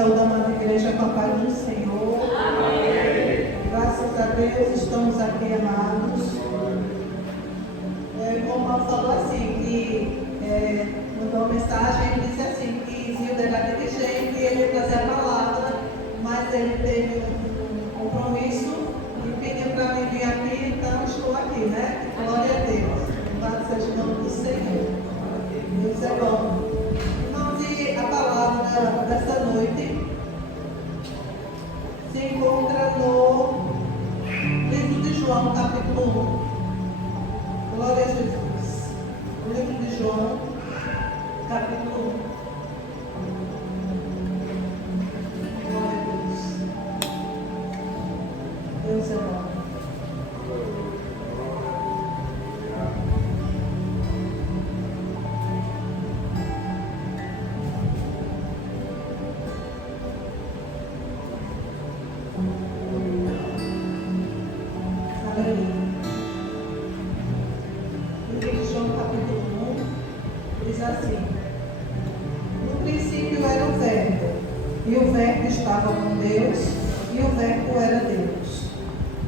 Saúde, amada igreja, com a paz do Senhor. Amém. Graças a Deus, estamos aqui, amados. Como Paulo falou assim, que mandou uma mensagem e disse assim, que Zilda era dirigente e ele ia trazer a palavra, mas ele teve um compromisso e pediu para mim vir aqui, então estou aqui, né? Glória a Deus. Louvado seja o nome do Senhor. Deus é bom. E a palavra dessa noite se encontra no livro de João, capítulo 1. Glória a Jesus. O livro de João, capítulo 1. Glória a Deus. Deus é bom. Estava com Deus e o verbo era Deus.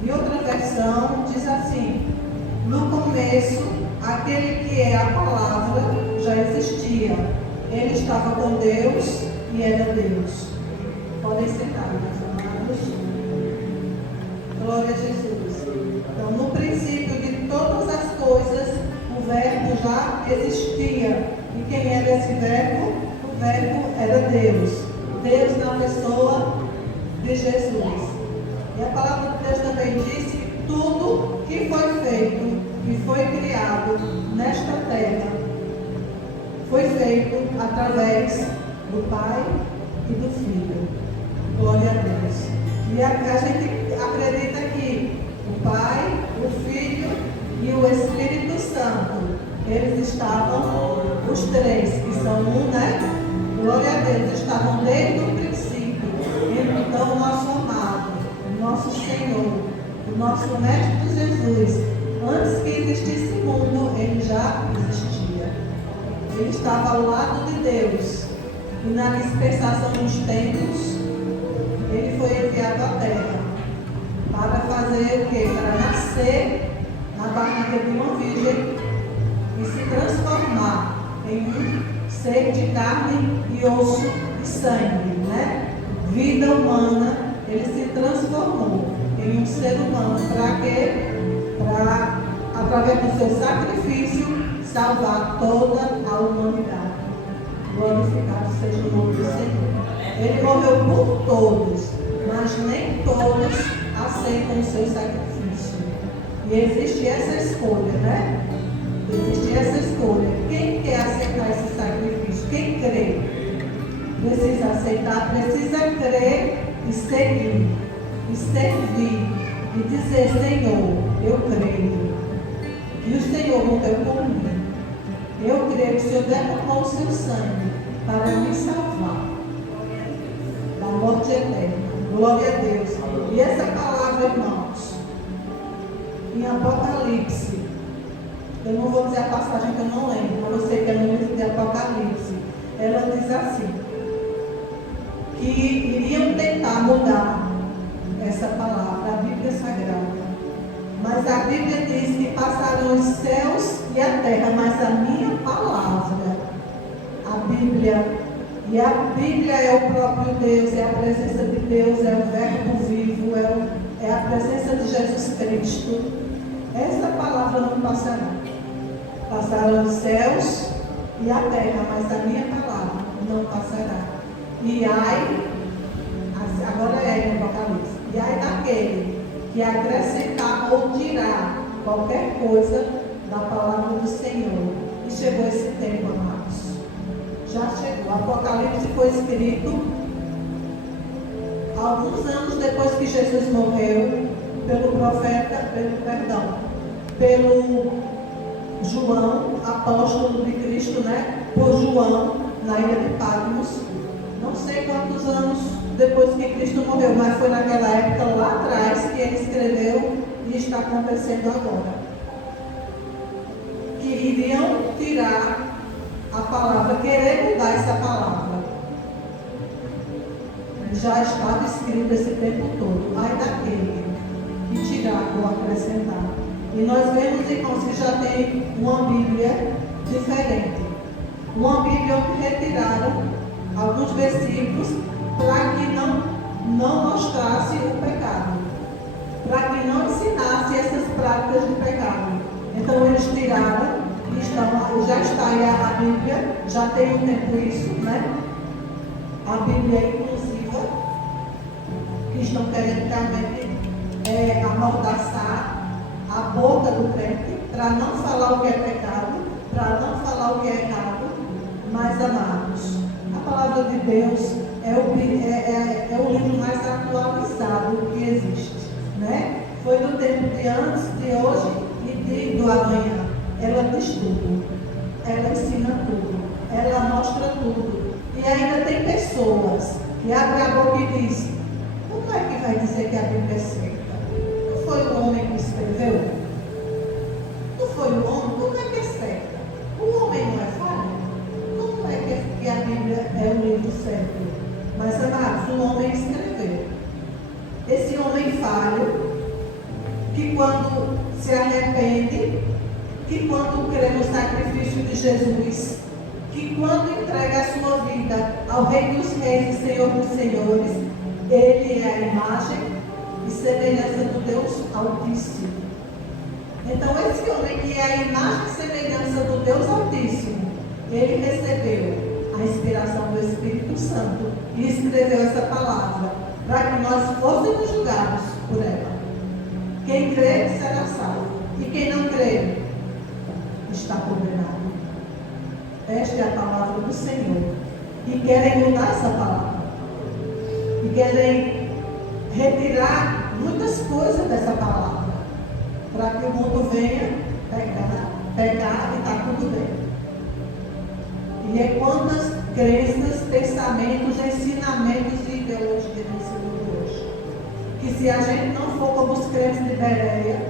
E outra versão diz assim: no começo, aquele que é a palavra já existia. Ele estava com Deus e era Deus. Podem sentar, meus amados. Glória a Jesus. Então, no princípio de todas as coisas, o verbo já existia. E quem era esse verbo? O verbo era Deus. Deus na pessoa de Jesus. E a palavra de Deus também diz que tudo que foi feito e foi criado nesta terra foi feito através do Pai e do Filho. Glória a Deus. E a gente acredita que o Pai, o Filho e o Espírito Santo, eles estavam, os três, que são um, né? Glória a Deus, estavam desde o princípio. Então, o nosso amado, o nosso Senhor, o nosso Mestre Jesus, antes que existisse o mundo, ele já existia. Ele estava ao lado de Deus. E na dispensação dos tempos, ele foi enviado à terra para fazer o quê? Para nascer na barriga de uma virgem e se transformar em um ser de carne e osso e sangue, né? Vida humana, ele se transformou em um ser humano. Para quê? Para, através do seu sacrifício, salvar toda a humanidade. Glorificado seja o nome do Senhor. Ele morreu por todos, mas nem todos aceitam o seu sacrifício. E existe essa escolha, né? Existe essa escolha. Quem quer aceitar esse sacrifício? Quem crê? Precisa aceitar, precisa crer e seguir, e servir, e dizer: Senhor, eu creio. E o Senhor morreu por mim. Eu creio que o Senhor derramou o seu sangue para me salvar da morte eterna. Glória a Deus. E essa palavra, irmãos, em Apocalipse, eu não vou dizer a passagem que eu não lembro, mas eu sei que é no livro de Apocalipse. Ela diz assim, que iriam tentar mudar essa palavra, a Bíblia Sagrada. Mas a Bíblia diz que passarão os céus e a terra, mas a minha palavra, a Bíblia, e a Bíblia é o próprio Deus, é a presença de Deus, é o verbo vivo, é a presença de Jesus Cristo. Essa palavra não passará. Passarão os céus e a terra, mas a minha palavra não passará. E ai, agora é no Apocalipse, e ai daquele que acrescentar ou tirar qualquer coisa da palavra do Senhor. E chegou esse tempo, amados. Já chegou. O Apocalipse foi escrito alguns anos depois que Jesus morreu, pelo João, apóstolo de Cristo, né? Por João, na ilha de Patmos. Não sei quantos anos depois que Cristo morreu, mas foi naquela época lá atrás que ele escreveu e está acontecendo agora. Que iriam tirar a palavra, querer mudar essa palavra. já estava escrito esse tempo todo. Ai daquele que tirar ou acrescentar. E nós vemos, irmãos, que já tem uma Bíblia diferente. Uma Bíblia onde retiraram alguns versículos para que não mostrasse o pecado, para que não ensinasse essas práticas de pecado. Então eles tiraram e já está aí a Bíblia, já tem um tempo isso, né? A Bíblia é inclusiva, que estão querendo realmente amordaçar a boca do crente para não falar o que é pecado, para não falar o que é errado. Mas, amados, a palavra de Deus é o livro mais atualizado que existe, né? Foi do tempo de antes, de hoje e do amanhã. Ela diz tudo, ela ensina tudo, ela mostra tudo. E ainda tem pessoas que abrem a boca e dizem: como é que vai dizer que a Bíblia é certa? Não foi o homem que escreveu? Não foi o homem? Como é que é certa? O homem não é falho? Como é que a Bíblia é o livro certo? Mas, amados, o homem escreveu. Esse homem falho, que quando se arrepende, que quando crê no sacrifício de Jesus, que quando entrega a sua vida ao Rei dos Reis e Senhor dos Senhores, ele é a imagem e semelhança do Deus Altíssimo. Então, esse homem que é a imagem e semelhança do Deus Altíssimo, ele recebeu a inspiração do Espírito Santo e escreveu essa palavra para que nós fôssemos julgados por ela. Quem crê será salvo, e quem não crê está condenado. Esta é a palavra do Senhor. E querem mudar essa palavra. E querem retirar muitas coisas dessa palavra. Para que o mundo venha pegar e está tudo bem. E é quantas crenças, pensamentos, ensinamentos e ideologias nesse mundo hoje. Que se a gente não for como os crentes de Bereia,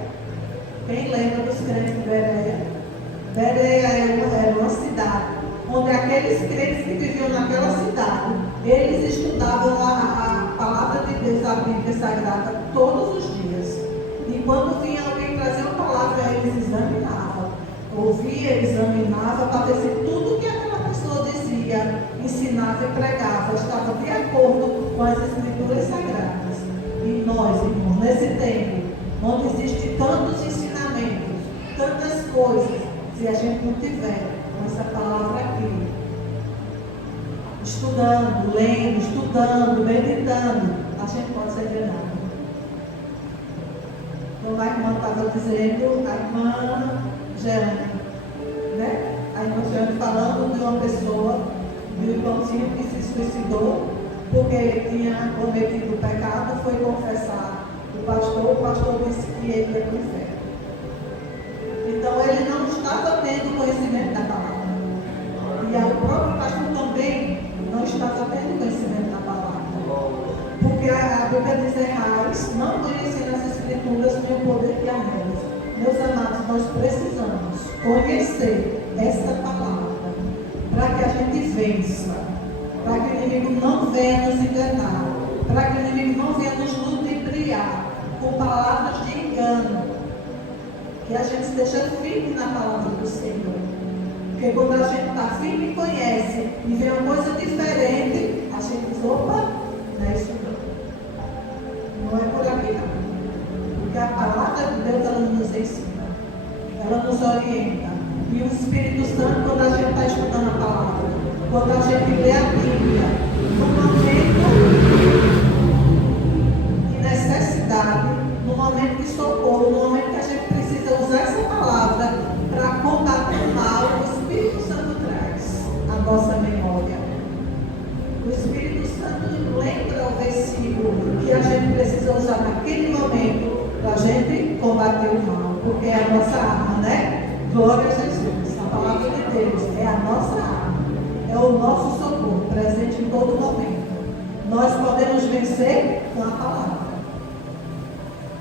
quem lembra dos crentes de Bereia? Bereia era uma cidade onde aqueles crentes que viviam naquela cidade, eles estudavam a palavra de Deus, a Bíblia Sagrada, todos os dias. E quando vinha alguém trazer uma palavra, eles examinavam, ouvia, examinava para ver se tudo que aquela pessoa dizia, ensinava e pregava estava de acordo com as Escrituras Sagradas. E nós, irmãos, nesse tempo, onde existem tantos ensinamentos, tantas coisas, se a gente não tiver essa palavra aqui, estudando, lendo, estudando, meditando, a gente pode ser enganado. Como a irmã estava dizendo, a irmã Jeane, né? A irmã Jeane falando de uma pessoa, de um irmãozinho que se suicidou porque tinha cometido o pecado, foi confessar o pastor disse que ele ia para o inferno. Então ele não estava tendo conhecimento da palavra. E o próprio pastor também não estava tendo conhecimento da palavra. Porque a Bíblia diz: errais, não conhecendo as Escrituras nem o poder que há nelas. Meus amados, nós precisamos conhecer essa palavra para que a gente vença, para que o inimigo não venha nos enganar, para que o inimigo não venha nos ludibriar com palavras de engano. Que a gente esteja firme na palavra do Senhor. Porque quando a gente está firme e conhece e vê uma coisa diferente, a gente diz: opa, não é isso não. Não é por aqui não. Porque a palavra de Deus, ela nos ensina, ela nos orienta. E o Espírito Santo, quando a gente está estudando a palavra, quando a gente lê a Bíblia, no momento de necessidade, no momento de socorro, no momento que a gente precisa usar essa palavra para combater o mal, o Espírito Santo traz a nossa memória. O Espírito Santo lembra o versículo que a gente precisa usar naquele momento para a gente combater o mal, porque é a nossa arma, né? Glória a Jesus. A palavra de Deus é a nossa arma, é o nosso socorro, presente em todo momento. Nós podemos vencer com a palavra.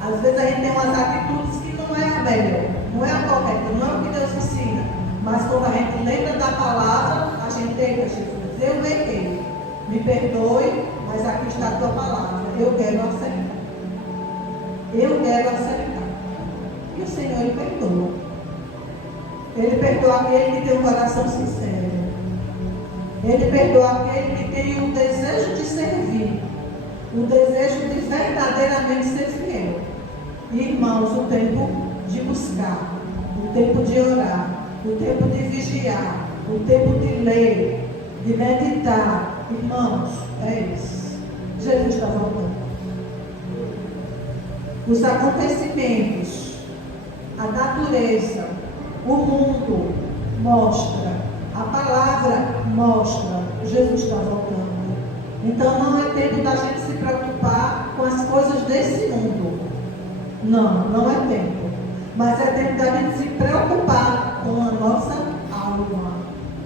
Às vezes a gente tem umas atitudes que não é a melhor, não é a correta, não é o que Deus ensina. Mas quando a gente lembra da palavra, a gente tem: Jesus, eu errei, me perdoe, mas aqui está a tua palavra. Eu quero aceitar. Eu quero aceitar. E o Senhor, Ele perdoa. Ele perdoa aquele que tem um coração sincero. Ele perdoa aquele que tem um desejo de servir. O desejo de verdadeiramente ser fiel. E, irmãos, o tempo de buscar, o tempo de orar, o tempo de vigiar, o tempo de ler, de meditar. Irmãos, é isso. Jesus está voltando. Os acontecimentos, a natureza, o mundo mostra, a palavra mostra, Jesus está voltando. Então não é tempo da gente se preocupar com as coisas desse mundo. Não, não é tempo. Mas é tempo da gente se preocupar com a nossa alma,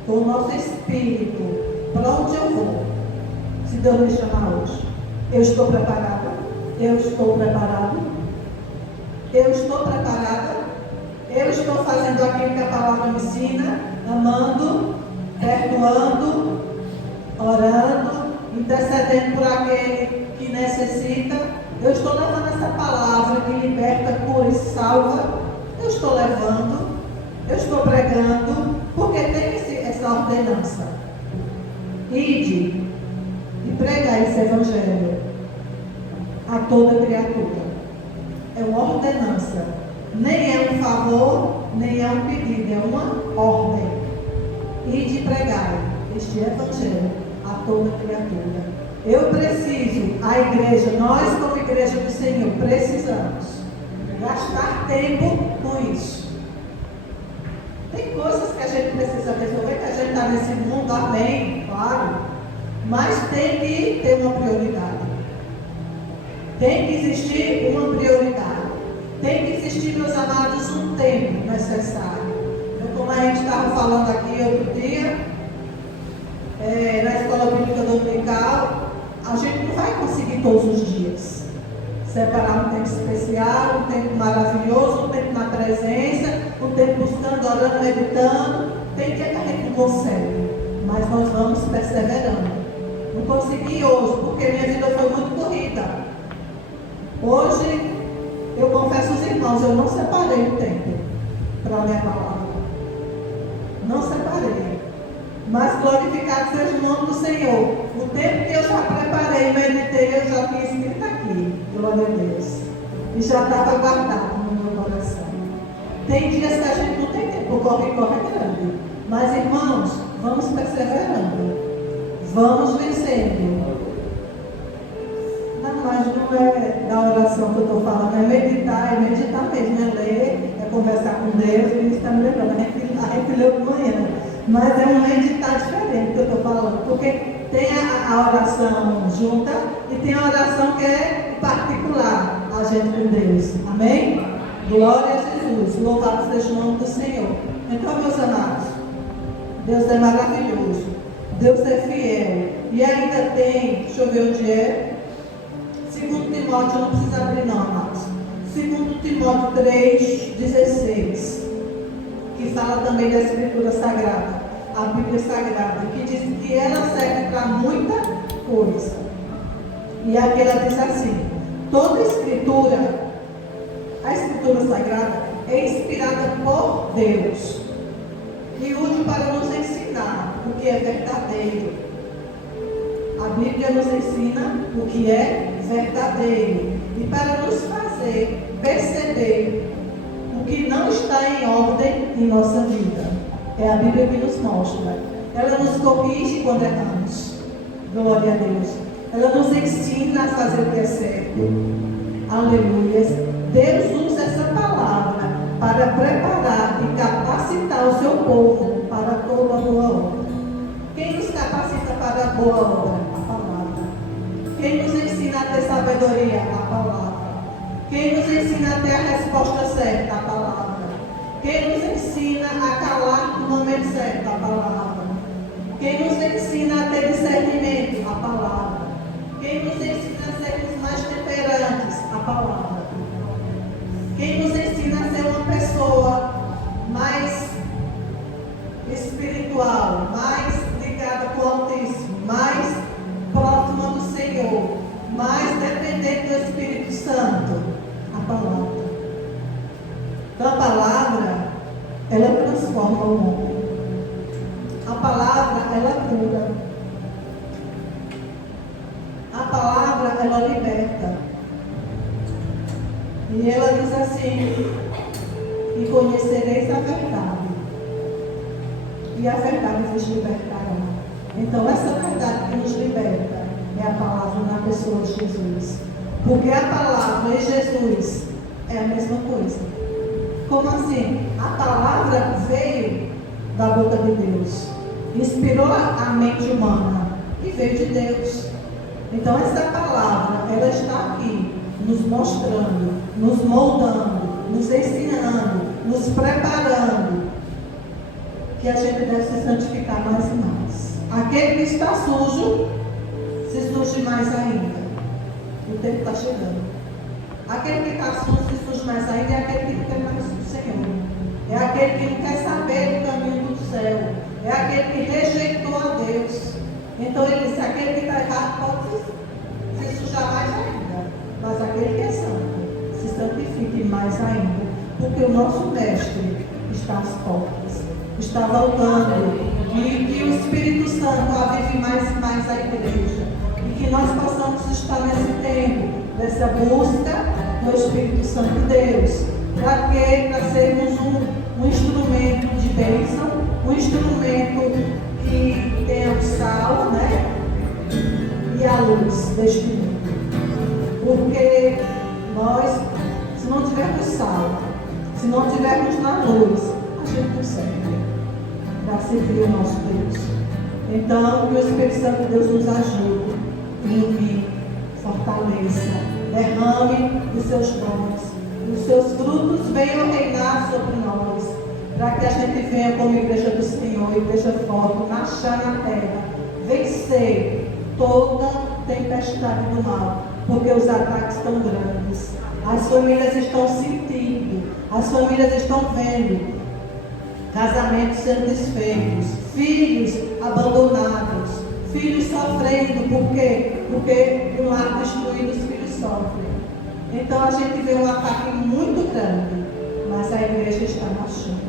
com o nosso espírito. Para onde eu vou? Se Deus me chamar hoje. Eu estou preparada? Eu estou preparado? Eu estou preparada? Eu estou fazendo aquilo que a palavra me ensina, amando, perdoando, orando, intercedendo por aquele que necessita. Eu estou levando essa palavra que liberta, cura e salva. Eu estou levando, eu estou pregando, porque tem essa ordenança. Ide e pregai esse evangelho a toda criatura. É uma ordenança. Nem é um favor, nem é um pedido, é uma ordem. Ide e pregai este evangelho a toda criatura. Eu preciso, a igreja, nós como igreja do Senhor, precisamos gastar tempo com isso. Tem coisas que a gente precisa resolver, que a gente está nesse mundo, amém, claro. Mas tem que ter uma prioridade. Tem que existir uma prioridade. Tem que existir, meus amados, um tempo necessário. Então, como a gente estava falando aqui outro dia, na escola bíblica dominical, a gente não vai conseguir todos os dias separar um tempo especial, um tempo maravilhoso, um tempo na presença, um tempo buscando, orando, meditando. Tem dia que a gente não consegue, mas nós vamos perseverando. Não consegui hoje, porque minha vida foi muito corrida. Hoje, eu confesso aos irmãos, eu não separei o tempo para ler a palavra. Não separei. Mas glorificado seja o nome do Senhor. O tempo que eu já preparei, meditei, eu já tinha escrito aqui. Glória a Deus. E já estava guardado no meu coração. Tem dias que a gente não tem tempo, o corre é grande. Mas, irmãos, vamos perseverando. Vamos vencendo. Mas não é da oração que eu estou falando, é meditar mesmo, é ler, é conversar com Deus, e isso está me lembrando, a gente leu de manhã. Mas é um meditar diferente que eu estou falando, porque tem a oração junta e tem a oração que é particular, a gente com Deus. Amém? Glória a Jesus, louvado seja o nome do Senhor. Então, meus amados, Deus é maravilhoso, Deus é fiel, e ainda tem, deixa eu ver onde é, 2 Timóteo, não precisa abrir não, amados. 2 Timóteo 3,16, que fala também da Escritura Sagrada, a Bíblia Sagrada, que diz que ela serve para muita coisa. E aqui ela diz assim: toda Escritura, a Escritura Sagrada, é inspirada por Deus e útil para nos ensinar o que é verdadeiro. A Bíblia nos ensina o que é verdadeiro e para nos fazer perceber o que não está em ordem em nossa vida. É a Bíblia que nos mostra. Ela nos corrige quando erramos. Glória a Deus. Ela nos ensina a fazer o que é certo. Aleluia. Deus usa essa palavra para preparar e capacitar o seu povo para toda boa obra. Quem nos capacita para a boa obra? Quem nos ensina a ter sabedoria? A palavra. Quem nos ensina a ter a resposta certa? A palavra. Quem nos ensina a calar no momento certo? A palavra. Quem nos ensina a ter discernimento? A palavra. Quem nos ensina a sermos mais temperantes? A palavra. Quem nos ensina a ser uma pessoa mais espiritual, mais ligada com o Altíssimo, mais próxima do Senhor? Então a palavra, ela transforma o homem. A palavra, ela cura. A palavra, ela liberta. E ela diz assim: e conhecereis a verdade, e a verdade vos libertará. Então essa verdade que nos liberta é a palavra na pessoa de Jesus. Porque a palavra e Jesus é a mesma coisa. Como assim? A palavra veio da boca de Deus, inspirou a mente humana e veio de Deus. Então essa palavra, ela está aqui, nos mostrando, nos moldando, nos ensinando, nos preparando, que a gente deve se santificar mais e mais. Aquele que está sujo, se suje mais ainda. O tempo está chegando. Aquele que está sujo, se suje mais ainda, é aquele que não tem mais do Senhor. É aquele que não quer saber do caminho do céu. É aquele que rejeitou a Deus. Então ele disse: aquele que está errado pode se sujar mais ainda. Mas aquele que é santo, se santifique mais ainda. Porque o nosso mestre está às portas, está voltando. E que o Espírito Santo avive mais e mais a igreja. E que nós possamos estar nesse tempo, nessa busca do Espírito Santo de Deus. Para quê? Para sermos um instrumento de bênção, um instrumento que tenha o sal, né? E a luz deste mundo. Porque nós, se não tivermos sal, se não tivermos na luz, a gente não serve para servir o nosso Deus. Então, que o Espírito Santo de Deus nos ajude, ilumine, fortaleça, derrame os seus dons, os seus frutos venham reinar sobre nós, para que a gente venha como igreja do Senhor, igreja forte, marchar na terra, vencer toda tempestade do mal, porque os ataques estão grandes. As famílias estão sentindo, as famílias estão vendo casamentos sendo desfeitos, filhos abandonados, filhos sofrendo. Por quê? Porque um lar destruído os filhos sofrem. Então a gente vê um ataque muito grande, mas a igreja está marchando.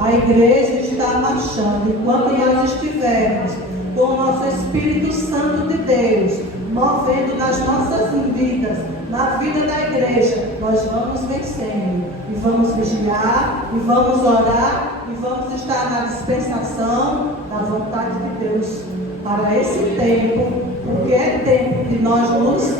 A igreja está marchando. Enquanto nós estivermos com o nosso Espírito Santo de Deus movendo nas nossas vidas, na vida da igreja, nós vamos vencendo. E vamos vigiar, e vamos orar, e vamos estar na dispensação da vontade de Deus para esse tempo, porque é tempo de nós nos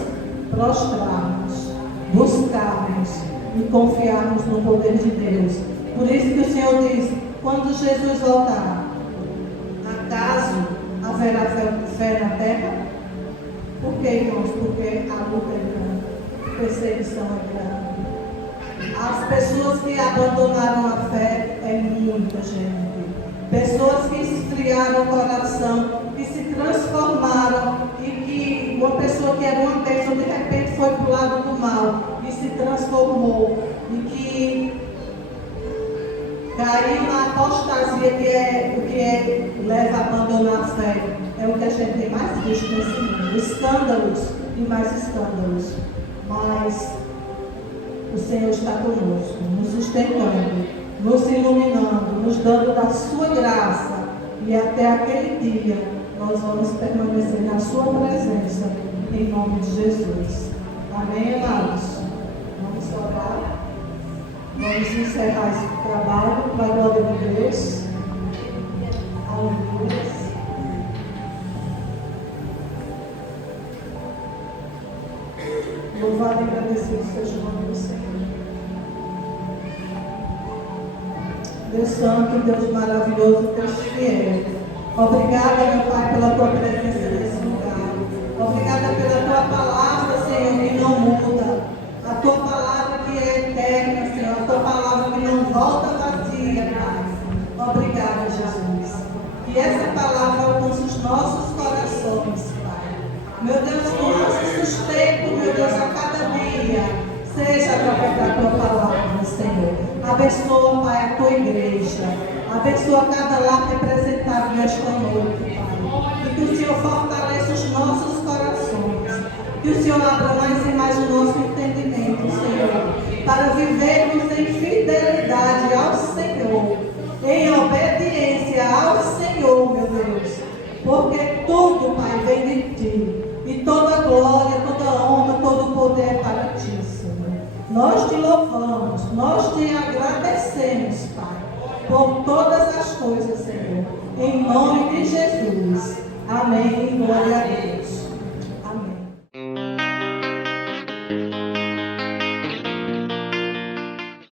prostrarmos, buscarmos e confiarmos no poder de Deus. Por isso que o Senhor diz: quando Jesus voltar, acaso haverá fé na terra? Por quê, irmãos? Porque a luta é grande, a perseguição é grande. As pessoas que abandonaram a fé é muita gente. Pessoas que esfriaram o coração, que se transformaram e que uma pessoa que era uma bênção de repente foi para o lado do mal e se transformou e que caiu na apostasia, que é o que leva a abandonar a fé. É o que a gente tem mais visto nesse mundo. Escândalos e mais escândalos. Mas o Senhor está conosco, nos sustentando, nos iluminando, nos dando da sua graça. E até aquele dia nós vamos permanecer na sua presença, em nome de Jesus. Amém, amados? Vamos orar. Vamos encerrar esse trabalho para a glória de Deus. Aleluia. Louvado e agradecido seja o nome do Senhor. Deus Santo, Deus maravilhoso, Deus fiel. Obrigada, meu Pai, pela tua presença nesse lugar. Obrigada pela tua palavra, Senhor, que não muda. A tua palavra que é eterna, Senhor. A tua palavra que não volta vazia, Pai. Obrigada, Jesus. Que essa palavra alcance os nossos corações, Pai. Meu Deus, que o nosso sustento, meu Deus, a cada dia, seja através da tua palavra, Senhor. Abençoa, Pai, a tua igreja. Abençoa cada lar representado nesta noite, Pai. E que o Senhor fortaleça os nossos corações. Que o Senhor abra mais e mais o nosso entendimento, Senhor, para vivermos em fidelidade te agradecemos, Pai, por todas as coisas, Senhor. Em nome de Jesus. Amém. Glória a Deus.